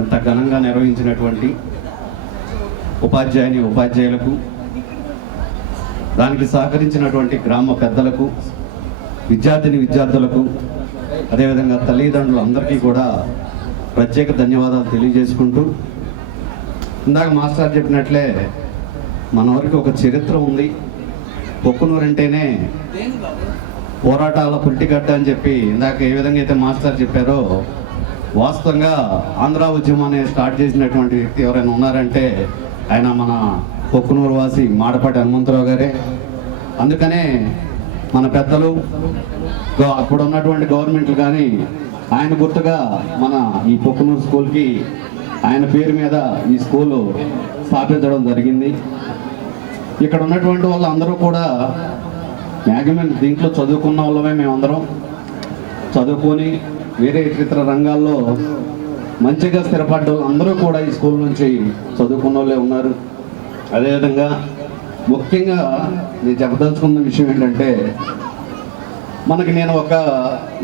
ఎంత ఘనంగా నిర్వహించినటువంటి ఉపాధ్యాయులకు, దానికి సహకరించినటువంటి గ్రామ పెద్దలకు, విద్యార్థులకు, అదేవిధంగా తల్లిదండ్రులందరికీ కూడా ప్రత్యేక ధన్యవాదాలు తెలియజేసుకుంటూ, ఇందాక మాస్టర్ చెప్పినట్లే మన ఊరికి ఒక చరిత్ర ఉంది. పొక్కునూరు అంటేనే పోరాటాల పురిటిగడ్డ అని చెప్పి ఇందాక ఏ విధంగా అయితే మాస్టర్ చెప్పారో, వాస్తవంగా ఆంధ్ర ఉద్యమాన్ని స్టార్ట్ చేసినటువంటి వ్యక్తి ఎవరైనా ఉన్నారంటే ఆయన మన పొక్కునూరు వాసి మాడపాటి హనుమంతరావు గారే. అందుకనే మన పెద్దలు, అప్పుడు ఉన్నటువంటి గవర్నమెంట్లు కానీ ఆయన గుర్తుగా మన ఈ పొక్కునూరు స్కూల్కి ఆయన పేరు మీద ఈ స్కూలు స్థాపించడం జరిగింది. ఇక్కడ ఉన్నటువంటి వాళ్ళు అందరూ కూడా మ్యాక్సిమం దీంట్లో చదువుకున్న వాళ్ళమే. మేమందరం చదువుకొని వేరే ఇతర రంగాల్లో మంచిగా స్థిరపడ్డ వాళ్ళు అందరూ కూడా ఈ స్కూల్ నుంచి చదువుకున్న వాళ్ళే ఉన్నారు. అదేవిధంగా ముఖ్యంగా నేను చెప్పదలుచుకున్న విషయం ఏంటంటే, మనకి నేను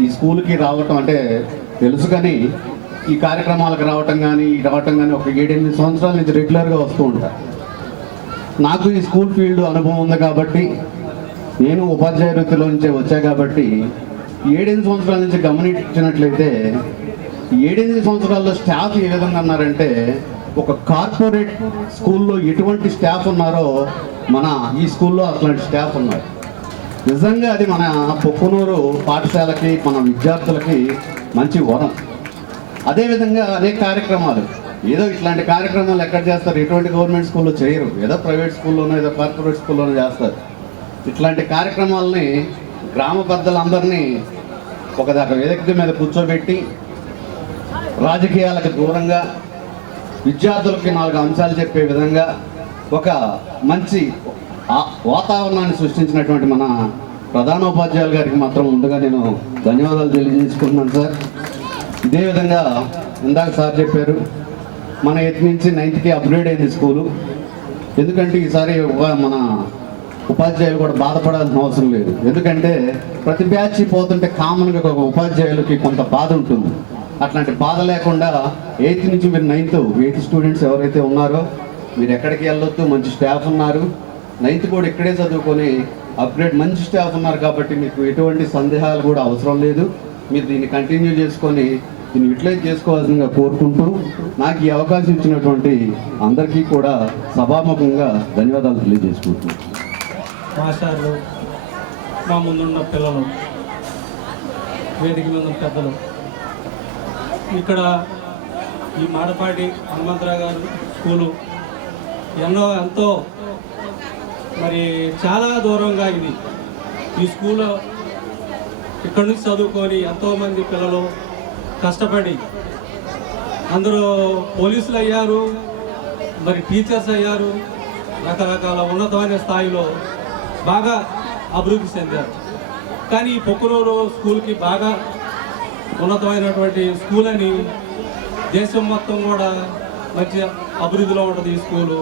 ఈ స్కూల్కి రావటం అంటే తెలుసు, కానీ ఈ కార్యక్రమాలకు రావటం కానీ ఒక 7-8 సంవత్సరాల నుంచి రెగ్యులర్గా వస్తూ ఉంటాను. నాకు ఈ స్కూల్ ఫీల్డ్ అనుభవం ఉంది కాబట్టి, నేను ఉపాధ్యాయ వృత్తిలో నుంచే వచ్చా కాబట్టి 7-8 సంవత్సరాల నుంచి గమనించినట్లయితే 7-8 సంవత్సరాల్లో స్టాఫ్ ఏ విధంగా ఉన్నారంటే, ఒక కార్పొరేట్ స్కూల్లో ఎటువంటి స్టాఫ్ ఉన్నారో మన ఈ స్కూల్లో అట్లాంటి స్టాఫ్ ఉన్నారు. నిజంగా అది మన పొక్కునూరు పాఠశాలకి, మన విద్యార్థులకి మంచి వరం. అదేవిధంగా అనేక కార్యక్రమాలు, ఏదో ఇట్లాంటి కార్యక్రమాలు ఎక్కడ చేస్తారు, ఎటువంటి గవర్నమెంట్ స్కూల్లో చేయరు, ఏదో ప్రైవేట్ స్కూల్లోనో ఏదో కార్పొరేట్ స్కూల్లోనో చేస్తారు. ఇట్లాంటి కార్యక్రమాలని గ్రామ పెద్దలందరినీ ఒక వేదిక మీద కూర్చోబెట్టి రాజకీయాలకు దూరంగా విద్యార్థులకి 4 అంశాలు చెప్పే విధంగా ఒక మంచి వాతావరణాన్ని సృష్టించినటువంటి మన ప్రధానోపాధ్యాయులు గారికి మాత్రం ముందుగా నేను ధన్యవాదాలు తెలియజేసుకుంటున్నాను సార్. ఇదే విధంగా ఇందాక సార్ చెప్పారు, మన 8th నుంచి 9th అప్గ్రేడ్ అయింది స్కూలు. ఎందుకంటే ఈసారి మన ఉపాధ్యాయులు కూడా బాధపడాల్సిన అవసరం లేదు. ఎందుకంటే ప్రతి బ్యాచ్ పోతుంటే కామన్గా ఒక ఉపాధ్యాయులకి కొంత బాధ ఉంటుంది. అట్లాంటి బాధ లేకుండా 8th నుంచి మీరు 9th స్టూడెంట్స్ ఎవరైతే ఉన్నారో మీరు ఎక్కడికి వెళ్ళొద్దు, మంచి స్టాఫ్ ఉన్నారు. 9th కూడా ఇక్కడే చదువుకొని అప్గ్రేడ్ మంచి స్టాఫ్ ఉన్నారు కాబట్టి మీకు ఎటువంటి సందేహాలు కూడా అవసరం లేదు. మీరు దీన్ని కంటిన్యూ చేసుకొని దీన్ని యూటిలైజ్ చేసుకోవాల్సిందిగా కోరుకుంటూ, నాకు ఈ అవకాశం ఇచ్చినటువంటి అందరికీ కూడా సభాముఖంగా ధన్యవాదాలు తెలియజేసుకుంటున్నాను. మాస్టర్లు, మా ముందున్న పిల్లలు, వేదిక మీద ఉన్న పెద్దలు, ఇక్కడ ఈ మాడపాటి హనుమంతరావు గారు స్కూలు ఎంతో మరి చాలా దూరంగా ఇది. ఈ స్కూల్లో ఇక్కడి నుంచి చదువుకొని ఎంతోమంది పిల్లలు కష్టపడి అందరూ పోలీసులు అయ్యారు, మరి టీచర్స్ అయ్యారు, రకరకాల ఉన్నతమైన స్థాయిలో బాగా అభివృద్ధి చెందారు. కానీ ఈ పొక్కునూరు స్కూల్కి బాగా ఉన్నతమైనటువంటి స్కూల్ అని దేశం మొత్తం కూడా మంచి అభివృద్ధిలో ఉంటుంది. ఈ స్కూలు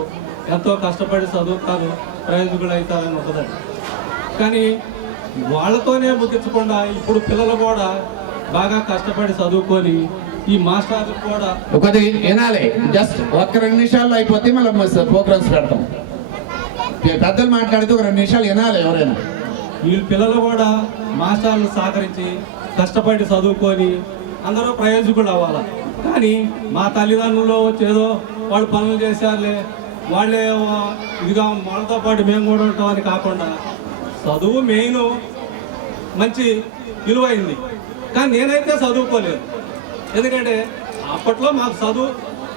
ఎంతో కష్టపడి చదువుతారు, ప్రయోజకులు అవుతారని ఉంటుందండి. కానీ వాళ్ళతోనే ముగించకుండా ఇప్పుడు పిల్లలు కూడా బాగా కష్టపడి చదువుకొని ఈ మాస్టర్లు కూడా ఒకటి వినాలి. జస్ట్ 1-2 నిమిషాల్లో అయిపోతే మళ్ళీ ప్రోగ్రామ్స్ పెడతాం. పెద్దలు మాట్లాడితే 2 నిమిషాలు వినాలి ఎవరైనా. ఈ పిల్లలు కూడా మాస్టర్లు సహకరించి కష్టపడి చదువుకొని అందరూ ప్రయోజకులు అవ్వాలి. కానీ మా తల్లిదండ్రులు వచ్చేదో వాళ్ళు పనులు చేశారులే, వాళ్ళే ఇదిగా వాళ్ళతో పాటు మేము కూడా ఉంటామని కాకుండా చదువు మెయిన్ మంచి విలువైంది. కానీ నేనైతే చదువుకోలేదు, ఎందుకంటే అప్పట్లో మాకు చదువు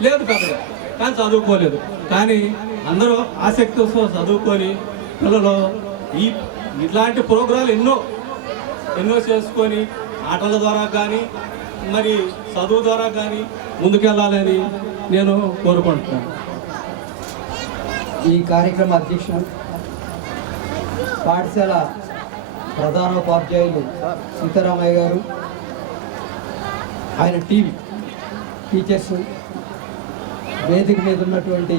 లేదు పెద్దగా, కానీ చదువుకోలేదు. కానీ అందరూ ఆసక్తితో చదువుకొని పిల్లలు ఇట్లాంటి ప్రోగ్రాలు ఎన్నో చేసుకొని ఆటల ద్వారా కానీ మరి చదువు ద్వారా కానీ ముందుకెళ్ళాలని నేను కోరుకుంటున్నాను. ఈ కార్యక్రమ అధ్యక్షుడు పాఠశాల ప్రధానోపాధ్యాయులు సీతారామయ్య గారు, ఆయన టీచర్స్, వేదిక మీద ఉన్నటువంటి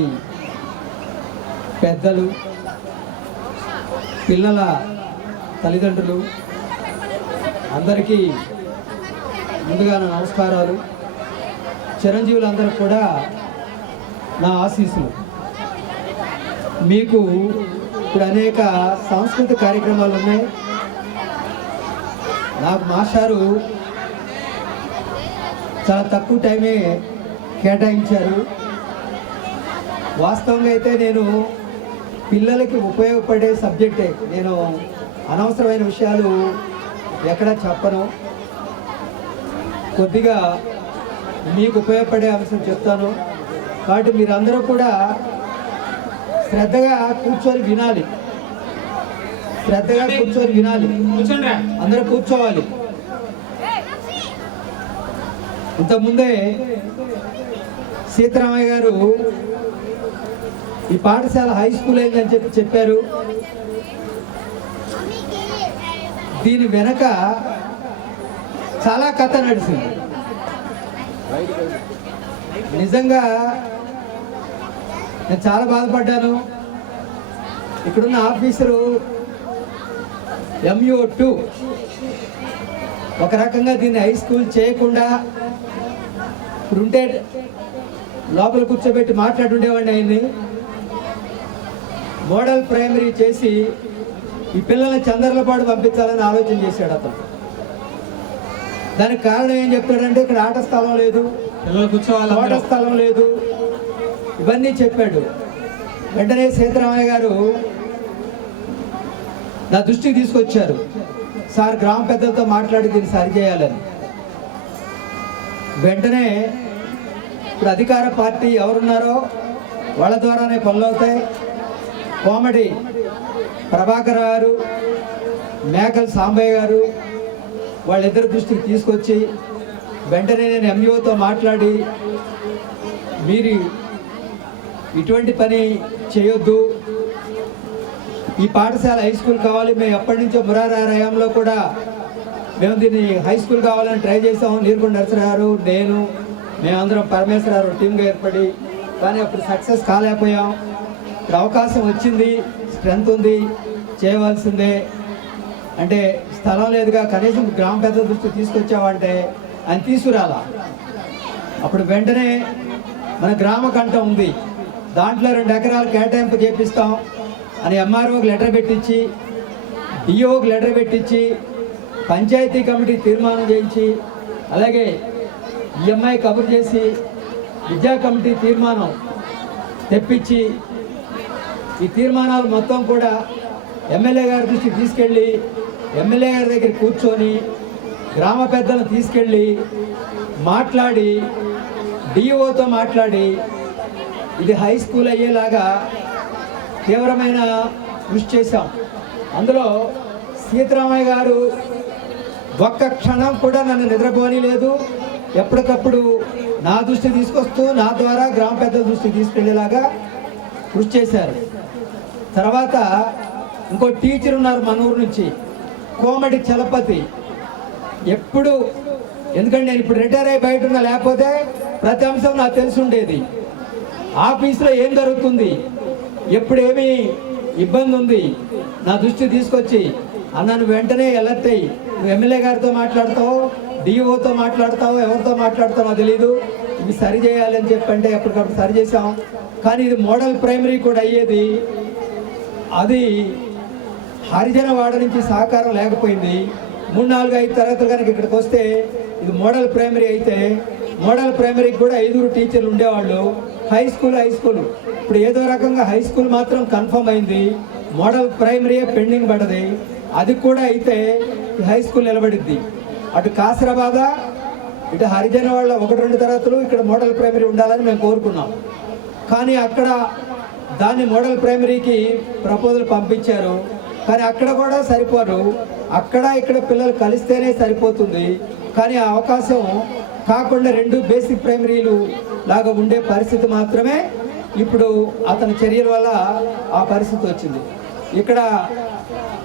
పెద్దలు, పిల్లల తల్లిదండ్రులు అందరికీ ముందుగా నమస్కారాలు. చిరంజీవులందరూ కూడా నా ఆశీస్సులు. మీకు ఇప్పుడు అనేక సాంస్కృతిక కార్యక్రమాలు ఉన్నాయి. నాకు మాస్టారు చాలా తక్కువ టైమే కేటాయించారు. వాస్తవంగా అయితే నేను పిల్లలకి ఉపయోగపడే సబ్జెక్టే, నేను అనవసరమైన విషయాలు ఎక్కడ చెప్పను. కొద్దిగా మీకు ఉపయోగపడే అంశం చెప్తాను. కాబట్టి మీరందరూ కూడా శ్రద్ధగా కూర్చొని వినాలి. అందరూ కూర్చోవాలి. ఇంతకుముందే సీతారామయ్య గారు ఈ పాఠశాల హై స్కూల్ అయిందని చెప్పారు. దీని వెనక చాలా కథ నడిచింది. నిజంగా నేను చాలా బాధపడ్డాను. ఇక్కడున్న ఆఫీసరు MU2 ఒక రకంగా దీన్ని హై స్కూల్ చేయకుండా ఉంటే లోపల కూర్చోబెట్టి మాట్లాడుండేవాడిని. ఆయన్ని మోడల్ ప్రైమరీ చేసి ఈ పిల్లల్ని చంద్రలపాడు పంపించాలని ఆలోచన చేశాడు అతను. దానికి కారణం ఏం చెప్తాడంటే ఇక్కడ ఆట స్థలం లేదు, తోట స్థలం లేదు, ఇవన్నీ చెప్పాడు. వెంటనే సీతారామయ్య గారు నా దృష్టికి తీసుకొచ్చారు. సార్ గ్రామ పెద్దలతో మాట్లాడి దీన్ని సరిచేయాలని. వెంటనే ఇప్పుడు అధికార పార్టీ ఎవరున్నారో వాళ్ళ ద్వారానే పనులు అవుతాయి. కోమటి ప్రభాకర్ గారు, మేకల్ సాంబయ్య గారు వాళ్ళిద్దరి దృష్టికి తీసుకొచ్చి వెంటనే నేను MUతో మాట్లాడి మీరు ఇటువంటి పని చేయొద్దు, ఈ పాఠశాల హై స్కూల్ కావాలి. మేము ఎప్పటి నుంచో మురారాయంలో కూడా మేము దీన్ని హై స్కూల్ కావాలని ట్రై చేసాము. నీరుకొండ నరసరావు గారు, నేను, మేమందరం పరమేశ్వరరావు టీమ్గా ఏర్పడి, కానీ అప్పుడు సక్సెస్ కాలేకపోయాం. ఇప్పుడు అవకాశం వచ్చింది, స్ట్రెంత్ ఉంది, చేయవలసిందే. అంటే స్థలం లేదుగా, కనీసం గ్రామ పెద్ద దృష్టి తీసుకొచ్చామంటే ఆయన తీసుకురాలా. అప్పుడు వెంటనే మన గ్రామ కంఠం ఉంది, దాంట్లో 2 ఎకరాలు కేటాయింపు చేపిస్తాం అని MROకి లెటర్ పెట్టించి, DOకి లెటర్ పెట్టించి, పంచాయతీ కమిటీ తీర్మానం చేయించి, అలాగే EMI కబురు చేసి విద్యా కమిటీ తీర్మానం తెప్పించి, ఈ తీర్మానాలు మొత్తం కూడా ఎమ్మెల్యే గారి దృష్టికి తీసుకెళ్ళి ఎమ్మెల్యే గారి దగ్గర కూర్చొని గ్రామ పెద్దలను తీసుకెళ్ళి మాట్లాడి DOతో మాట్లాడి ఇది హై స్కూల్ అయ్యేలాగా తీవ్రమైన కృషి చేశాం. అందులో సీతారామయ్య గారు ఒక్క క్షణం కూడా నన్ను నిద్రపోని లేదు. ఎప్పటికప్పుడు నా దృష్టికి తీసుకొస్తూ నా ద్వారా గ్రామ పెద్దల దృష్టికి తీసుకెళ్లేలాగా కృషి చేశారు. తర్వాత ఇంకో టీచర్ ఉన్నారు మన ఊరు నుంచి, కోమటి చలపతి. ఎప్పుడు, ఎందుకంటే నేను ఇప్పుడు రిటైర్ అయి బయట ఉన్నా, లేకపోతే ప్రతి అంశం నాకు తెలిసి ఉండేది. ఆఫీసులో ఏం జరుగుతుంది, ఎప్పుడు ఏమి ఇబ్బంది ఉంది నా దృష్టి తీసుకొచ్చి, అన్నను వెంటనే అలర్ట్ అయ్యి నువ్వు ఎమ్మెల్యే గారితో మాట్లాడతావు, DOతో మాట్లాడతావు, ఎవరితో మాట్లాడతావో తెలీదు, ఇవి సరి చేయాలని చెప్పంటే ఎప్పటికప్పుడు సరి చేసాం. కానీ ఇది మోడల్ ప్రైమరీ కూడా అయ్యేది. అది హరిజనవాడ నుంచి సహకారం లేకపోయింది. 3, 4, 5 తరగతులు కనుక ఇక్కడికి వస్తే ఇది మోడల్ ప్రైమరీ అయితే, మోడల్ ప్రైమరీకి కూడా 5 టీచర్లు ఉండేవాళ్ళు. హై స్కూల్ ఇప్పుడు ఏదో రకంగా హై స్కూల్ మాత్రం కన్ఫర్మ్ అయింది, మోడల్ ప్రైమరీ పెండింగ్ పడ్డది. అది కూడా అయితే హై స్కూల్ నిలబడిద్ది. అటు కాసరాబాద, ఇటు హరిజనవాడ 1-2 తరగతులు, ఇక్కడ మోడల్ ప్రైమరీ ఉండాలని మేము కోరుకున్నాం. కానీ అక్కడ దాన్ని మోడల్ ప్రైమరీకి ప్రపోజల్ పంపించారు. కానీ అక్కడ కూడా సరిపోరు, అక్కడ ఇక్కడ పిల్లలు కలిస్తేనే సరిపోతుంది. కానీ ఆ అవకాశం కాకుండా 2 బేసిక్ ప్రైమరీలు లాగా ఉండే పరిస్థితి మాత్రమే ఇప్పుడు అతని చర్యల వల్ల ఆ పరిస్థితి వచ్చింది.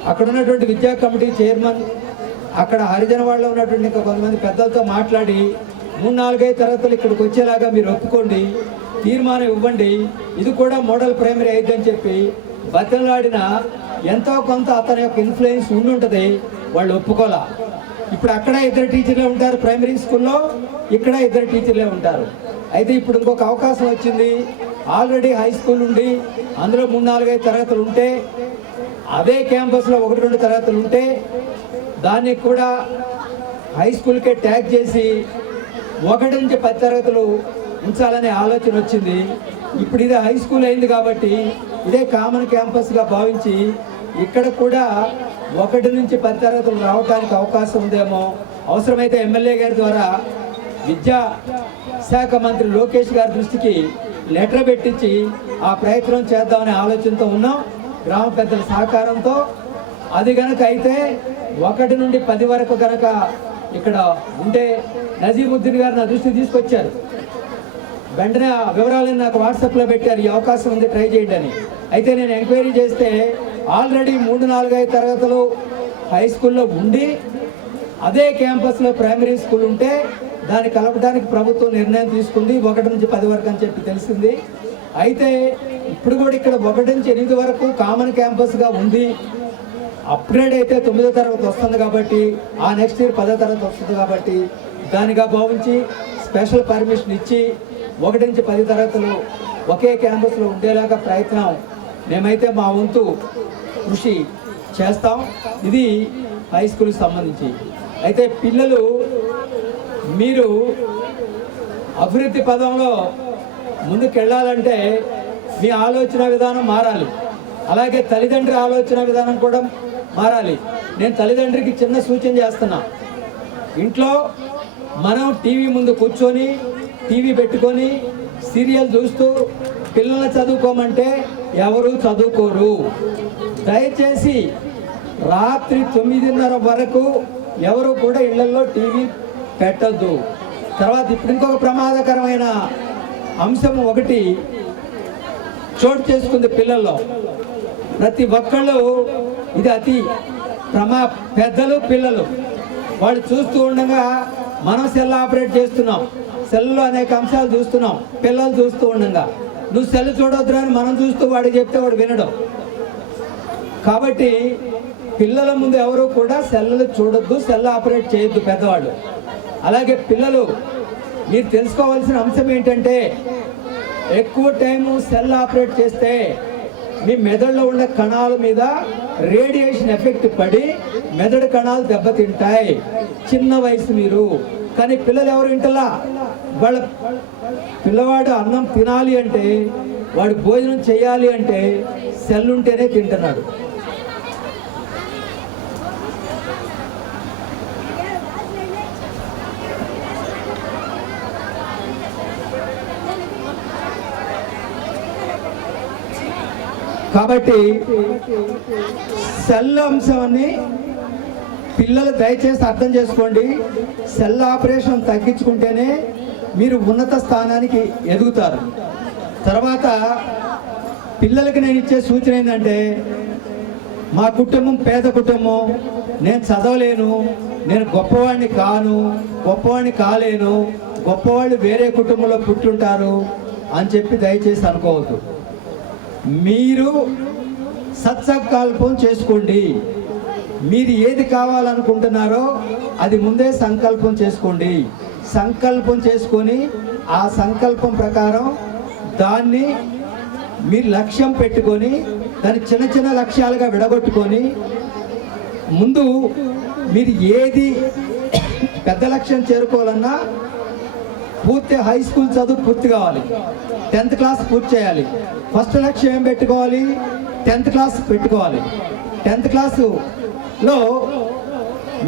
అక్కడ ఉన్నటువంటి విద్యా కమిటీ చైర్మన్, అక్కడ హరిజనవాడలో ఉన్నటువంటి ఇంకా కొంతమంది పెద్దలతో మాట్లాడి 3, 4, 5 తరగతులు ఇక్కడికి వచ్చేలాగా మీరు ఒప్పుకోండి, తీర్మానం ఇవ్వండి, ఇది కూడా మోడల్ ప్రైమరీ అయిద్దని చెప్పి బతిలాడిన ఎంతో కొంత అతని యొక్క ఇన్ఫ్లుయెన్స్ ఉండి ఉంటుంది. వాళ్ళు ఒప్పుకోలా. ఇప్పుడు అక్కడ 2 టీచర్లే ఉంటారు ప్రైమరీ స్కూల్లో, ఇక్కడ 2 టీచర్లే ఉంటారు. అయితే ఇప్పుడు ఇంకొక అవకాశం వచ్చింది. ఆల్రెడీ హై స్కూల్ ఉండి అందులో 3-4-5 తరగతులు ఉంటే, అదే క్యాంపస్లో 1-2 తరగతులు ఉంటే దాన్ని కూడా హై స్కూల్కే ట్యాగ్ చేసి 1 నుంచి 10 తరగతులు ఉంచాలనే ఆలోచన వచ్చింది. ఇప్పుడు ఇదే హై స్కూల్ అయింది కాబట్టి ఇదే కామన్ క్యాంపస్గా భావించి ఇక్కడ కూడా 1 నుంచి 10 తరగతులు రావడానికి అవకాశం ఉందేమో. అవసరమైతే ఎమ్మెల్యే గారి ద్వారా విద్యా శాఖ మంత్రి లోకేష్ గారి దృష్టికి లెటర్ పెట్టించి ఆ ప్రయత్నం చేద్దామనే ఆలోచనతో ఉన్నాం, గ్రామ పెద్దల సహకారంతో. అది కనుక అయితే 1 నుండి 10 వరకు కనుక ఇక్కడ ఉంటే, నజీముద్దీన్ గారు నా దృష్టికి తీసుకొచ్చారు. వెంటనే ఆ వివరాలను నాకు వాట్సాప్లో పెట్టారు, ఈ అవకాశం ఉంది ట్రై చేయండి అని. అయితే నేను ఎంక్వైరీ చేస్తే ఆల్రెడీ 3-4-5 తరగతులు హై స్కూల్లో ఉండి అదే క్యాంపస్లో ప్రైమరీ స్కూల్ ఉంటే దాన్ని కలపడానికి ప్రభుత్వం నిర్ణయం తీసుకుంది 1 నుంచి 10 వరకు అని చెప్పి తెలిసింది. అయితే ఇప్పుడు కూడా ఇక్కడ 1 నుంచి 8 వరకు కామన్ క్యాంపస్గా ఉంది. అప్గ్రేడ్ అయితే 9వ తరగతి వస్తుంది కాబట్టి, ఆ నెక్స్ట్ ఇయర్ 10వ తరగతి వస్తుంది కాబట్టి దానిగా భావించి స్పెషల్ పర్మిషన్ ఇచ్చి 1 నుంచి 10 తరగతులు ఒకే క్యాంపస్లో ఉండేలాగా ప్రయత్నం మేమైతే మా వంతు కృషి చేస్తాం. ఇది హై స్కూల్కి సంబంధించి. అయితే పిల్లలు మీరు అభివృద్ధి పదంలో ముందుకెళ్ళాలంటే మీ ఆలోచన విధానం మారాలి, అలాగే తల్లిదండ్రి ఆలోచన విధానం కూడా మారాలి. నేను తల్లిదండ్రికి చిన్న సూచన చేస్తున్నా. ఇంట్లో మనం టీవీ ముందు కూర్చొని టీవీ పెట్టుకొని సీరియల్ చూస్తూ పిల్లల్ని చదువుకోమంటే ఎవరు చదువుకోరు. దయచేసి రాత్రి 9:30 వరకు ఎవరు కూడా ఇళ్లలో టీవీ పెట్టద్దు. తర్వాత ఇప్పుడు ఇంకొక ప్రమాదకరమైన అంశం ఒకటి చోటు చేసుకుంది పిల్లల్లో. ప్రతి ఒక్కళ్ళు ఇది అతి పెద్దలు పిల్లలు వాళ్ళు చూస్తూ ఉండగా మనం సెల్ ఆపరేట్ చేస్తున్నాం, సెల్లో అనేక అంశాలు చూస్తున్నాం. పిల్లలు చూస్తూ ఉండగా నువ్వు సెల్ చూడొద్దు అని మనం చూస్తూ వాడికి చెప్తే వాడు వినడం. కాబట్టి పిల్లల ముందు ఎవరు కూడా సెల్లు చూడొద్దు, సెల్ ఆపరేట్ చేయొద్దు పెద్దవాళ్ళు. అలాగే పిల్లలు మీరు తెలుసుకోవాల్సిన అంశం ఏంటంటే, ఎక్కువ టైము సెల్ ఆపరేట్ చేస్తే మీ మెదడులో ఉన్న కణాల మీద రేడియేషన్ ఎఫెక్ట్ పడి మెదడు కణాలు దెబ్బతింటాయి. చిన్న వయసు మీరు, కానీ పిల్లలు ఎవరు వింటలా. పిల్లవాడు అన్నం తినాలి అంటే, వాడు భోజనం చేయాలి అంటే సెల్ ఉంటేనే తింటున్నాడు. కాబట్టి సెల్ అంశాన్ని పిల్లలు దయచేసి అర్థం చేసుకోండి. సెల్ ఆపరేషన్ తగ్గించుకుంటేనే మీరు ఉన్నత స్థానానికి ఎదుగుతారు. తర్వాత పిల్లలకి నేను ఇచ్చే సూచన ఏంటంటే, మా కుటుంబం పేద కుటుంబం, నేను చదవలేను, నేను గొప్పవాడిని కాలేను, గొప్పవాళ్ళు వేరే కుటుంబంలో పుట్టుంటారు అని చెప్పి దయచేసి అనుకోవద్దు. మీరు సత్సంకల్పం చేసుకోండి. మీరు ఏది కావాలనుకుంటున్నారో అది ముందే సంకల్పం చేసుకోండి. సంకల్పం చేసుకొని ఆ సంకల్పం ప్రకారం దాన్ని మీరు లక్ష్యం పెట్టుకొని దాన్ని చిన్న చిన్న లక్ష్యాలుగా విడగొట్టుకొని ముందు మీరు ఏది పెద్ద లక్ష్యం చేరుకోవాలన్నా పూర్తి హై స్కూల్ చదువు పూర్తి కావాలి, 10th క్లాస్ పూర్తి చేయాలి. ఫస్ట్ లక్ష్యం ఏం పెట్టుకోవాలి? 10th క్లాస్ పెట్టుకోవాలి. 10th క్లాసులో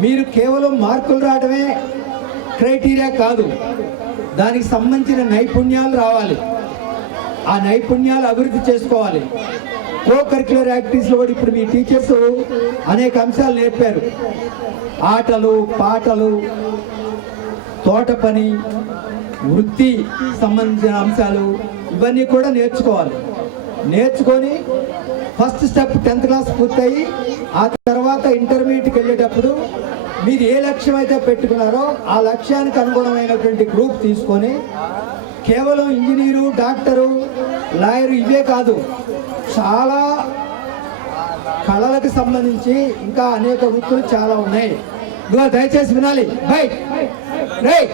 మీరు కేవలం మార్కులు రావడమే క్రైటీరియా కాదు, దానికి సంబంధించిన నైపుణ్యాలు రావాలి. ఆ నైపుణ్యాలు అభివృద్ధి చేసుకోవాలి. కో కరిక్యులర్ యాక్టివిటీస్లో కూడా ఇప్పుడు మీ టీచర్స్ అనేక అంశాలు నేర్పారు. ఆటలు, పాటలు, తోట పని, వృత్తి సంబంధించిన అంశాలు ఇవన్నీ కూడా నేర్చుకోవాలి. నేర్చుకొని ఫస్ట్ స్టెప్ 10th క్లాస్ పూర్తయి ఆ తర్వాత ఇంటర్మీడియట్కి వెళ్ళేటప్పుడు మీరు ఏ లక్ష్యం అయితే పెట్టుకున్నారో ఆ లక్ష్యానికి అనుగుణమైనటువంటి గ్రూప్ తీసుకొని కేవలం ఇంజనీరు, డాక్టరు, లాయరు ఇవే కాదు, చాలా కళలకు సంబంధించి ఇంకా అనేక వృత్తులు చాలా ఉన్నాయి. ఇదిగో దయచేసి వినాలి. రేయ్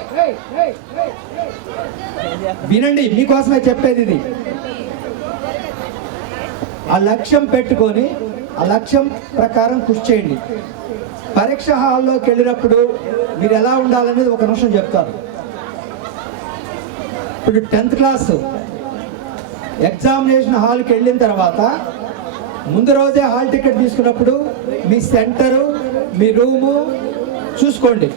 వినండి, మీకోసమే చెప్పేది ఇది. ఆ లక్ష్యం పెట్టుకొని ఆ లక్ష్యం ప్రకారం కృషి చేయండి. పరీక్ష హాల్లోకి వెళ్ళినప్పుడు మీరు ఎలా ఉండాలనేది ఒక నిమిషం చెప్తాను. ఇప్పుడు 10th క్లాస్ ఎగ్జామినేషన్ హాల్కి వెళ్ళిన తర్వాత ముందు రోజే హాల్ టికెట్ తీసుకున్నప్పుడు మీ సెంటరు మీ రూము చూసుకోండి.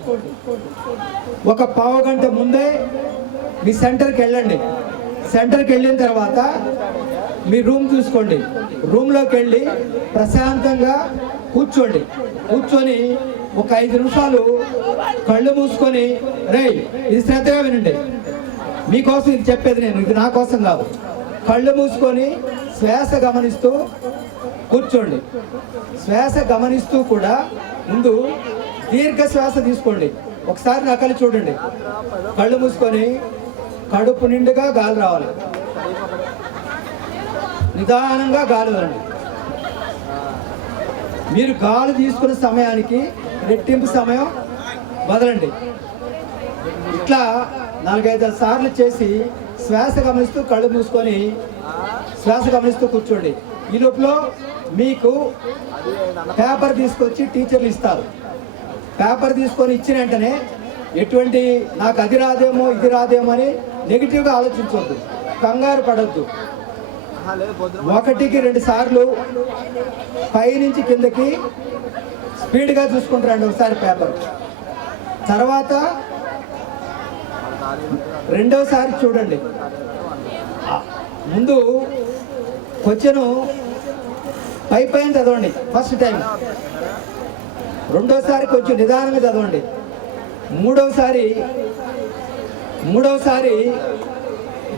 ఒక పావు గంట ముందే మీ సెంటర్కి వెళ్ళండి. సెంటర్కి వెళ్ళిన తర్వాత మీ రూమ్ చూసుకోండి. రూమ్లోకి వెళ్ళి ప్రశాంతంగా కూర్చొని ఒక 5 నిమిషాలు కళ్ళు మూసుకొని, రేయ్ ఇది శ్రద్ధగా వినండి, మీకోసం ఇది చెప్పేది నేను, ఇది నా కోసం కాదు. కళ్ళు మూసుకొని శ్వాస గమనిస్తూ కూర్చోండి. శ్వాస గమనిస్తూ కూడా ముందు దీర్ఘ శ్వాస తీసుకోండి. ఒకసారి నా కళ్ళు చూడండి. కళ్ళు మూసుకొని కడుపు నిండుగా గాలి రావాలి. నిదానంగా గాలి వదండి. మీరు గాలి తీసుకునే సమయానికి రెట్టింపు సమయం వదలండి. ఇట్లా 4-5 సార్లు చేసి శ్వాస గమనిస్తూ కళ్ళు మూసుకొని శ్వాస గమనిస్తూ కూర్చోండి. ఈ లోపల మీకు పేపర్ తీసుకొచ్చి టీచర్లు ఇస్తారు. పేపర్ తీసుకొని ఇచ్చిన వెంటనే ఎటువంటి నాకు అది రాదేమో ఇది రాదేమో అని నెగిటివ్గా ఆలోచించవద్దు, కంగారు పడద్దు. 1కి 2 సార్లు పైనుంచి కిందకి స్పీడ్గా చూసుకుంటారండి ఒకసారి పేపర్. తర్వాత 2వసారి చూడండి. ముందు క్వశ్చన్ పైన చదవండి ఫస్ట్ టైం. 2వసారి కొంచెం నిదానంగా చదవండి. 3వసారి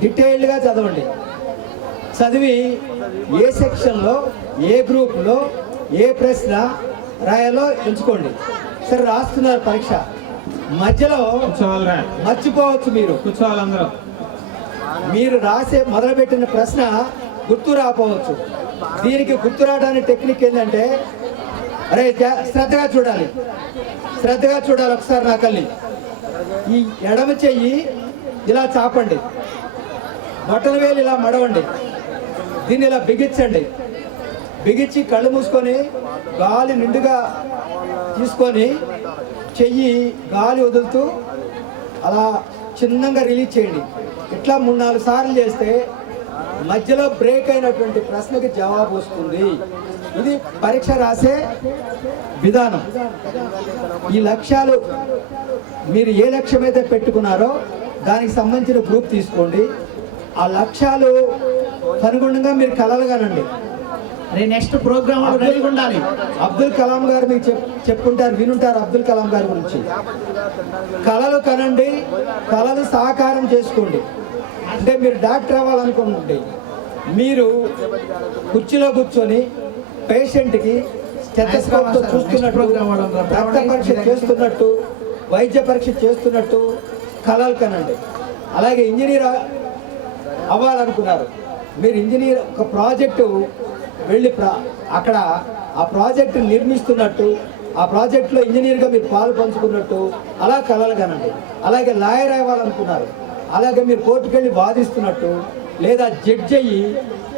డీటెయిల్డ్గా చదవండి. చదివి ఏ సెక్షన్లో ఏ గ్రూప్లో ఏ ప్రశ్న రాయాలో ఎంచుకోండి. సరే రాస్తున్నారు పరీక్ష, మధ్యలో మర్చిపోవచ్చు. మీరు రాసే మొదలుపెట్టిన ప్రశ్న గుర్తు రాపోవచ్చు. దీనికి గుర్తు రావడానికి టెక్నిక్ ఏంటంటే, అరే శ్రద్ధగా చూడాలి. ఒకసారి నా కళ్ళి ఈ ఎడమ చెయ్యి ఇలా చాపండి, బొట్టల వేలు ఇలా మడవండి, దీన్ని ఇలా బిగించి కళ్ళు మూసుకొని గాలి నిండుగా తీసుకొని చెయ్యి గాలి వదులుతూ అలా చిన్నగా రిలీజ్ చేయండి. ఇట్లా 3-4 సార్లు చేస్తే మధ్యలో బ్రేక్ అయినటువంటి ప్రశ్నకి జవాబు వస్తుంది. ఇది పరీక్ష రాసే విధానం. ఈ లక్ష్యాలు మీరు ఏ లక్ష్యం అయితే పెట్టుకున్నారో దానికి సంబంధించిన గ్రూప్ తీసుకోండి. ఆ లక్ష్యాలు అనుగుణంగా మీరు కలలు కనండి. నెక్స్ట్ ప్రోగ్రామ్ రెడీగా ఉండాలి. అబ్దుల్ కలాం గారు మీకు చెప్పుంటారు, వినుంటారు అబ్దుల్ కలాం గారి గురించి. కలలు కనండి, కలలు సాకారం చేసుకోండి. అంటే మీరు డాక్టర్ అవ్వాలనుకుంటే మీరు కుర్చీలో కూర్చొని పేషెంట్కి స్టెథోస్కోప్తో చూస్తున్నట్టు, రక్త పరీక్ష చేస్తున్నట్టు, వైద్య పరీక్ష చేస్తున్నట్టు కలలు కనండి. అలాగే ఇంజనీర్ అవ్వాలనుకున్నారు, మీరు ఇంజనీర్ ఒక ప్రాజెక్టు వెళ్ళి అక్కడ ఆ ప్రాజెక్టు నిర్మిస్తున్నట్టు, ఆ ప్రాజెక్టులో ఇంజనీర్గా మీరు పాలు పంచుకున్నట్టు అలా కలలు కనండి. అలాగే లాయర్ అవ్వాలనుకున్నారు, అలాగే మీరు కోర్టుకు వెళ్ళి వాదిస్తున్నట్టు, లేదా జడ్జి అయ్యి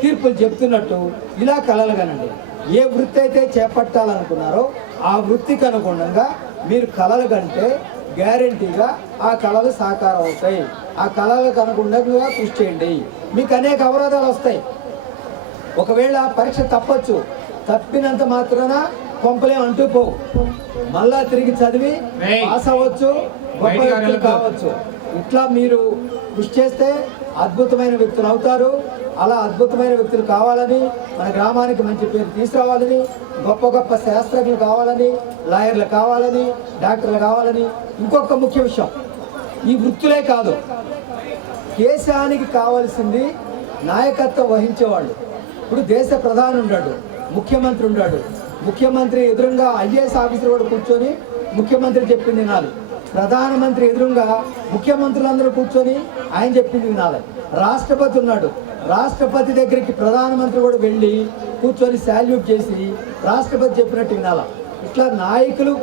తీర్పులు చెప్తున్నట్టు ఇలా కలలు కనండి. ఏ వృత్తి అయితే చేపట్టాలనుకున్నారో ఆ వృత్తికి అనుగుణంగా మీరు కలలు కంటే గ్యారెంటీగా ఆ కళలు సాకారం అవుతాయి. ఆ కళలకు అనుగుణంగా కృషి చేయండి. మీకు అనేక అవరోధాలు వస్తాయి. ఒకవేళ పరీక్ష తప్పచ్చు, తప్పినంత మాత్రాన కొంపలేం అంటూ పోవు. మళ్ళా తిరిగి చదివి పాస్ అవ్వచ్చు, గొప్ప వ్యక్తులు కావచ్చు. ఇట్లా మీరు కృషి చేస్తే అద్భుతమైన వ్యక్తులు అవుతారు. అలా అద్భుతమైన వ్యక్తులు కావాలని, మన గ్రామానికి మంచి పేరు తీసుకురావాలని, గొప్ప గొప్ప శాస్త్రజ్ఞులు కావాలని, లాయర్లు కావాలని, డాక్టర్లు కావాలని. ఇంకొక ముఖ్య విషయం, ఈ వృత్తులే కాదు, దేశానికి కావాల్సింది నాయకత్వం వహించేవాళ్ళు. ఇప్పుడు దేశ ప్రధాని ఉన్నాడు, ముఖ్యమంత్రి ఉన్నాడు. ముఖ్యమంత్రి ఎదురుగా ఐఏఎస్ ఆఫీసర్ కూడా కూర్చొని ముఖ్యమంత్రి చెప్పింది వినాలి. ప్రధానమంత్రి ఎదురుగా ముఖ్యమంత్రులందరూ కూర్చొని ఆయన చెప్పింది వినాలి. రాష్ట్రపతి ఉన్నాడు, రాష్ట్రపతి దగ్గరికి ప్రధానమంత్రి కూడా వెళ్ళి కూర్చొని శాల్యూట్ చేసి రాష్ట్రపతి చెప్పినట్టు వినాలి. ఇట్లా నాయకులు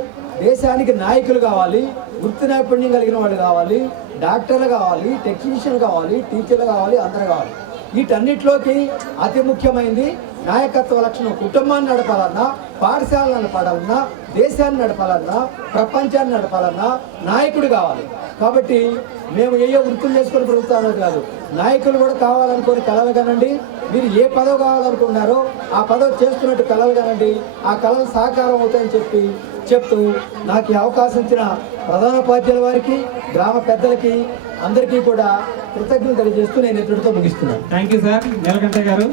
దేశానికి నాయకులు కావాలి, వృత్తి నైపుణ్యం కలిగిన వాళ్ళు కావాలి, డాక్టర్లు కావాలి, టెక్నీషియన్లు కావాలి, టీచర్లు కావాలి, అందరూ కావాలి. వీటన్నిటిలోకి అతి ముఖ్యమైనది నాయకత్వ లక్షణం. కుటుంబాన్ని నడపాలన్నా, పాఠశాలను నడపాలన్నా, దేశాన్ని నడపాలన్నా, ప్రపంచాన్ని నడపాలన్నా నాయకుడు కావాలి. కాబట్టి మేము ఏయో వృత్తులు చేసుకొని బ్రతుకుతామో కాదు, నాయకులు కూడా కావాలనుకొని కలలు కనండి. మీరు ఏ పదవి కావాలనుకున్నారో ఆ పదవి చేస్తున్నట్టు కలలు కనండి, ఆ కళలు సాకారం అవుతాయని చెప్తూ నాకు ఈ అవకాశం ఇచ్చిన ప్రధానోపాధ్యాయుల వారికి, గ్రామ పెద్దలకి అందరికీ కూడా కృతజ్ఞతలు తెలియజేస్తూ నేను ఇద్దరితో ముగిస్తున్నాను. థ్యాంక్ యూ సార్ నీలకంఠ గారు.